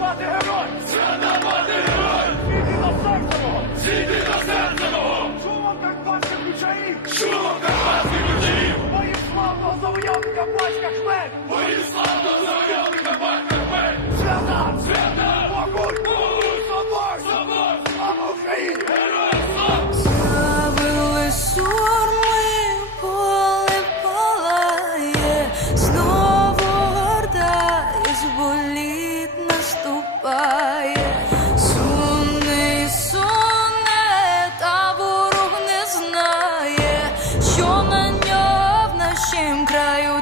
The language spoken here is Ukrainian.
мати герой! Свята герой!